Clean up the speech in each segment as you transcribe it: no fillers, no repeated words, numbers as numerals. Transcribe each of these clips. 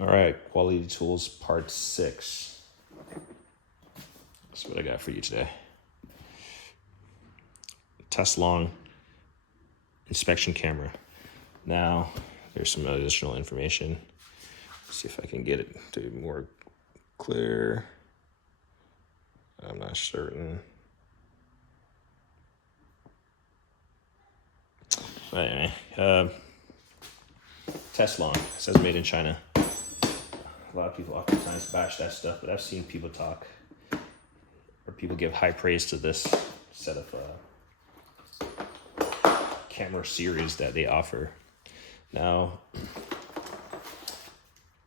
All right, quality tools part 6. That's what I got for you today. TESLONG inspection camera. Now, there's some additional information. Let's see if I can get it to be more clear. I'm not certain. But anyway, TESLONG, it says made in China. A lot of people oftentimes bash that stuff, but I've seen people talk, or people give high praise to this set of camera series that they offer. Now,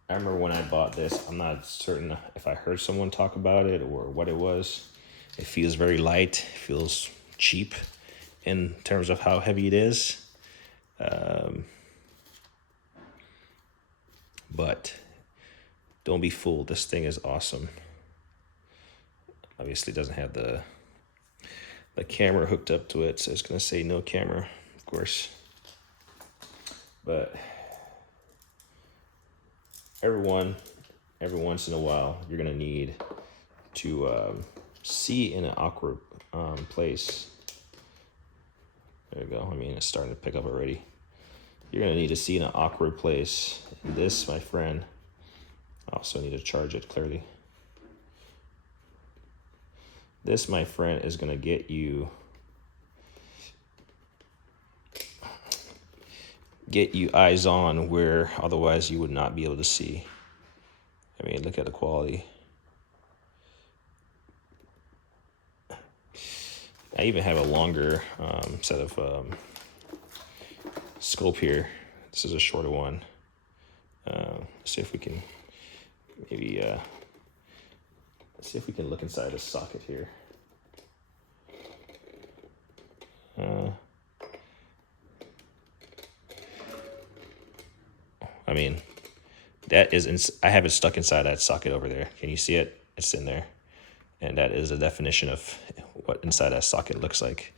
I remember when I bought this, I'm not certain if I heard someone talk about it or what it was. It feels very light, it feels cheap in terms of how heavy it is. But don't be fooled, this thing is awesome. Obviously it doesn't have the camera hooked up to it, so it's gonna say no camera, of course. But every once in a while, you're gonna need to see in an awkward place. There you go. I mean, it's starting to pick up already. You're gonna need to see in an awkward place. And this, my friend, I also need to charge it clearly. This, my friend, is gonna get you eyes on where otherwise you would not be able to see. I mean, look at the quality. I even have a longer set of scope here. This is a shorter one. Let's see if we can maybe let's see if we can look inside the socket here. I mean, that is I have it stuck inside that socket over there. Can you see it? It's in there. And that is a definition of what inside that socket looks like.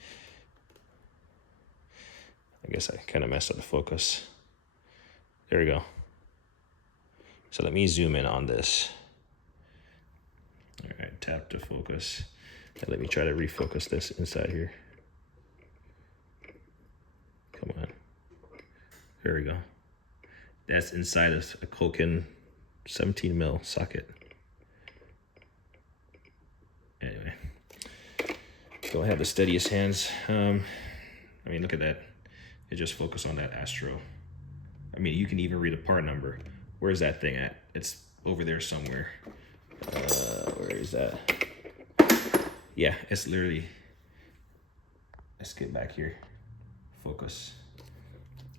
I guess I kind of messed up the focus. There we go. So let me zoom in on this. All right, tap to focus. And let me try to refocus this inside here. Come on. There we go. That's inside of a Koken 17 mil socket. Anyway, don't have the steadiest hands. I mean, look at that. It just focused on that Astro. I mean, you can even read a part number. Where's that thing at? It's over there somewhere. Where is that? Yeah, it's literally, let's get back here. Focus.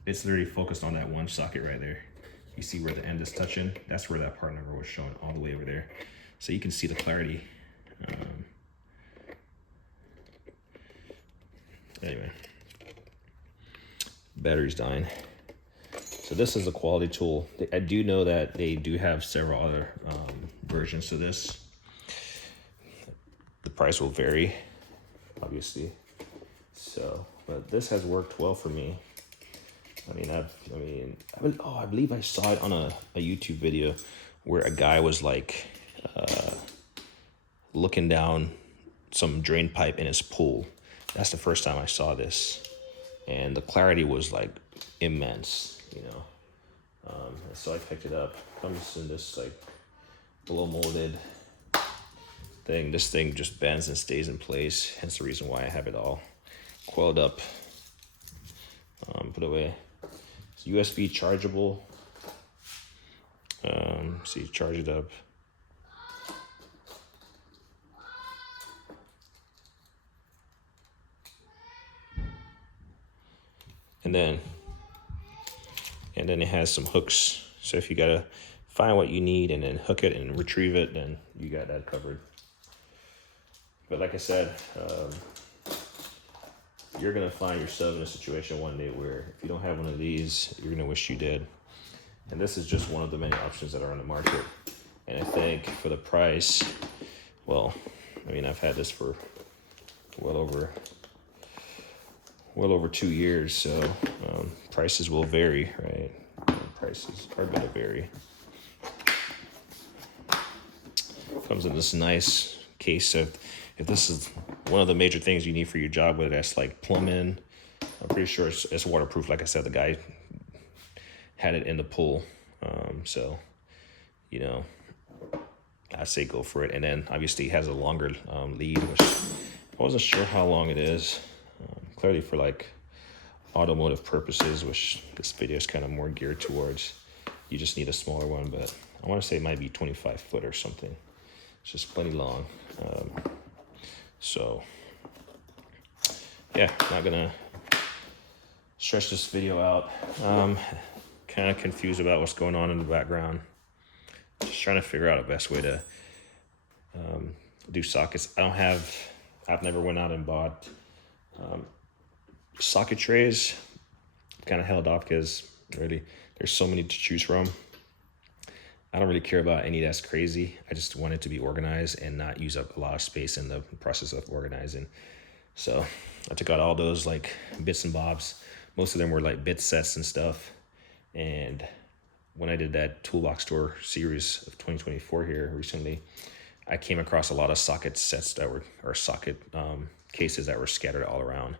It's literally focused on that one socket right there. You see where the end is touching? That's where that part number was showing, all the way over there. So you can see the clarity. Anyway, battery's dying. So this is a quality tool. I do know that they do have several other versions to this. The price will vary, obviously. So, but this has worked well for me. I believe I saw it on a YouTube video where a guy was like looking down some drain pipe in his pool. That's the first time I saw this, and the clarity was like immense, you know. So I picked it up. Comes in this like blow molded thing. This thing just bends and stays in place. Hence the reason why I have it all coiled up, put away. It's USB chargeable. So you charge it up. And then it has some hooks. So if you gotta find what you need and then hook it and retrieve it, then you got that covered. But like I said, you're gonna find yourself in a situation one day where if you don't have one of these, you're gonna wish you did. And this is just one of the many options that are on the market. And I think for the price, well, I mean, I've had this for well over 2 years, so prices will vary, right? Prices are gonna vary. Comes in this nice case. So if this is one of the major things you need for your job, whether that's like plumbing, I'm pretty sure it's waterproof. Like I said, the guy had it in the pool. So, you know, I say go for it. And then obviously it has a longer lead, which I wasn't sure how long it is. Clearly for like automotive purposes, which this video is kind of more geared towards. You just need a smaller one, but I want to say it might be 25 foot or something. It's just plenty long. So yeah, not gonna stretch this video out. Kind of confused about what's going on in the background. Just trying to figure out a best way to do sockets. I've never went out and bought socket trays. Kind of held off because really there's so many to choose from. I don't really care about any that's crazy. I just want it to be organized and not use up a lot of space in the process of organizing. So I took out all those like bits and bobs. Most of them were like bit sets and stuff. And when I did that toolbox tour series of 2024 here recently, I came across a lot of socket sets or socket cases that were scattered all around.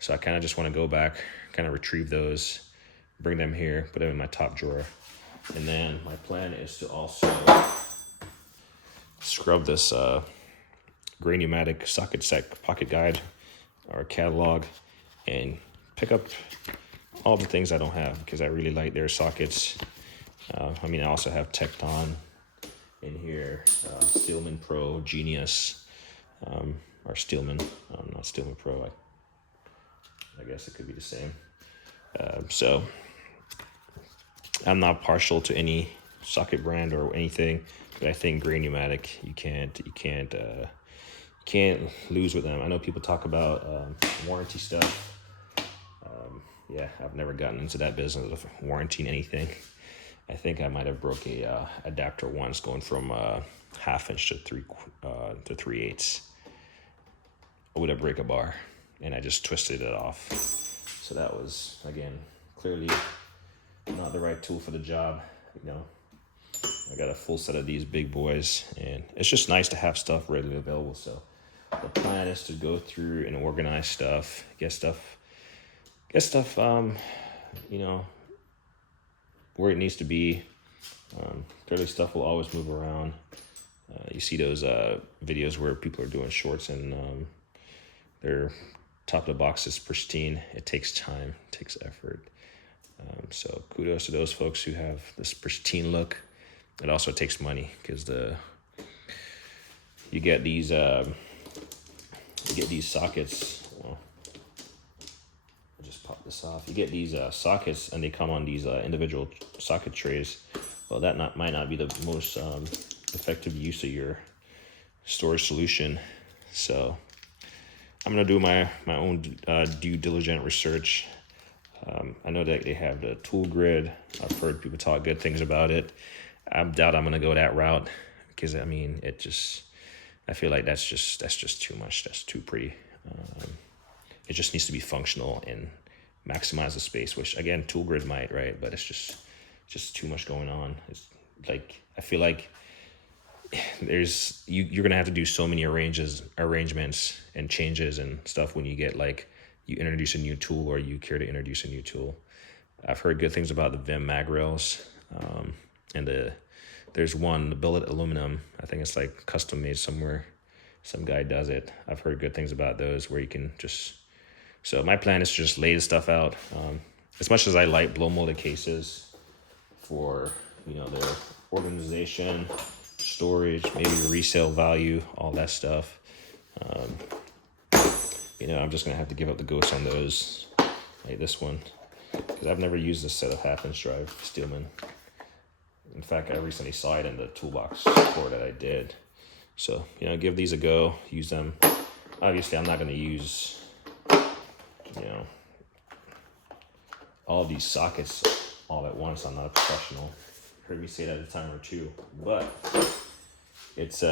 So I kind of just want to go back, kind of retrieve those, bring them here, put them in my top drawer. And then my plan is to also scrub this Grain-U-Matic socket set pocket guide or catalog and pick up all the things I don't have because I really like their sockets. I mean, I also have Tecton in here, Steelman Pro, Genius, or Steelman, not Steelman Pro. I guess it could be the same. So I'm not partial to any socket brand or anything, but I think Grain-U-Matic, you can't lose with them. I know people talk about warranty stuff. Yeah, I've never gotten into that business of warranting anything. I think I might have broke a adapter once, going from 1/2 inch to 3/8 with a breaker bar, and I just twisted it off. So that was, again, clearly not the right tool for the job. You know, I got a full set of these big boys, and it's just nice to have stuff readily available. So the plan is to go through and organize stuff, get stuff, you know, where it needs to be. Clearly stuff will always move around. You see those videos where people are doing shorts and their top of the box is pristine. It takes time, it takes effort. So kudos to those folks who have this pristine look. It also takes money because you get these sockets. Well, I'll just pop this off. You get these sockets, and they come on these individual socket trays. Well, that might not be the most effective use of your storage solution. So I'm gonna do my own due diligent research. I know that they have the tool grid. I've heard people talk good things about it. I doubt I'm gonna go that route because I mean I feel like that's just too much. That's too pretty. It just needs to be functional and maximize the space, which again tool grid might, right? But it's just too much going on. It's like I feel like you're gonna have to do so many arrangements and changes and stuff when you get like you introduce a new tool or you care to introduce a new tool. I've heard good things about the Vim mag rails, and there's one, the billet aluminum. I think it's like custom made somewhere. Some guy does it. I've heard good things about those where you can just. So my plan is to just lay the stuff out. As much as I like blow molded cases for their organization, storage, maybe resale value, all that stuff. I'm just gonna have to give up the ghost on those, like this one, because I've never used this set of 1/2 inch drive Steelman. In fact, I recently saw it in the toolbox tour that I did. So give these a go, use them. Obviously, I'm not gonna use all of these sockets all at once. I'm not a professional. Heard me say that a time or two, but it's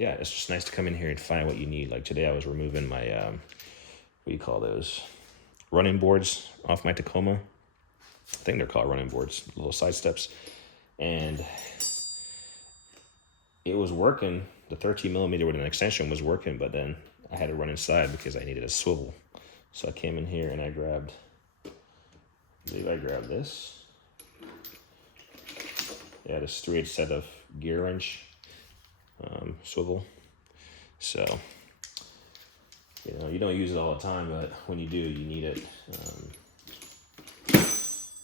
it's just nice to come in here and find what you need. Like today I was removing my what do you call those, running boards off my Tacoma. I think they're called running boards, little side steps. And it was working. The 13 millimeter with an extension was working, but then I had to run inside because I needed a swivel. So I came in here and I grabbed, I believe I grabbed this. Yeah, this 3/8 set of gear wrench swivel. So, you know, you don't use it all the time, but when you do, you need it.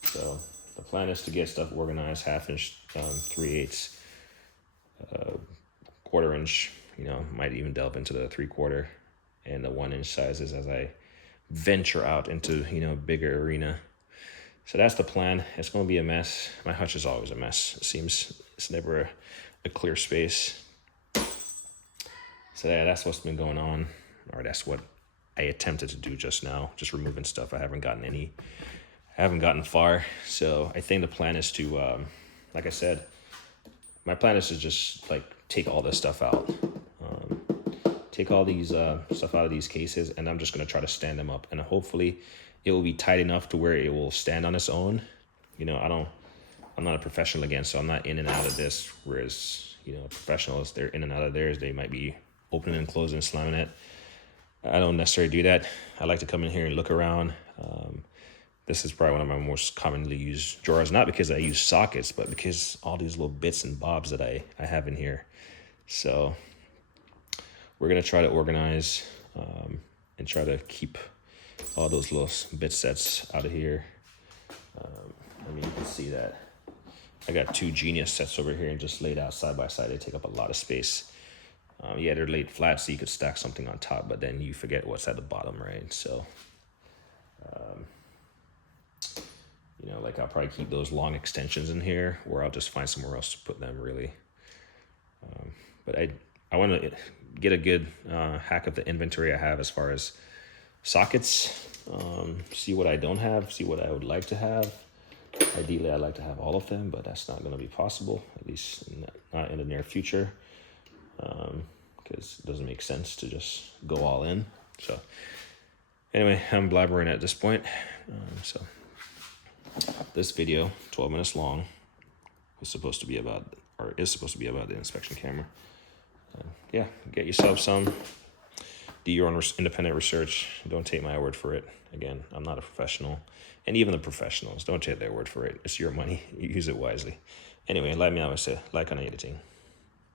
So the plan is to get stuff organized, 1/2 inch, 3/8, 1/4 inch, you know, might even delve into the 3/4 and the 1 inch sizes as I venture out into, you know, bigger arena. So that's the plan. It's going to be a mess. My hutch is always a mess. It seems it's never a clear space. So yeah, that's what's been going on, or that's what I attempted to do just now, just removing stuff. I haven't gotten far. So I think the plan is to, like I said, my plan is to just like take all this stuff out, take all these stuff out of these cases, and I'm just going to try to stand them up, and hopefully it will be tight enough to where it will stand on its own. You know, I'm not a professional again, so I'm not in and out of this, whereas, you know, professionals, they're in and out of theirs. They might be opening and closing and slamming it. I don't necessarily do that. I like to come in here and look around. This is probably one of my most commonly used drawers, not because I use sockets, but because all these little bits and bobs that I have in here. So we're going to try to organize and try to keep all those little bit sets out of here. I mean, you can see that I got 2 Genius sets over here and just laid out side by side. They take up a lot of space. Yeah, they're laid flat so you could stack something on top, but then you forget what's at the bottom, right? So, you know, like I'll probably keep those long extensions in here, or I'll just find somewhere else to put them, really. But I want to get a good hack of the inventory I have as far as sockets, see what I don't have, see what I would like to have. Ideally, I'd like to have all of them, but that's not going to be possible, at least not in the near future, because it doesn't make sense to just go all in. So anyway, I'm blabbering at this point. So this video, 12 minutes long, is supposed to be about the inspection camera. Yeah, get yourself some. Do your own independent research. Don't take my word for it. Again, I'm not a professional. And even the professionals, don't take their word for it. It's your money. You use it wisely. Anyway, like me always say, like on editing.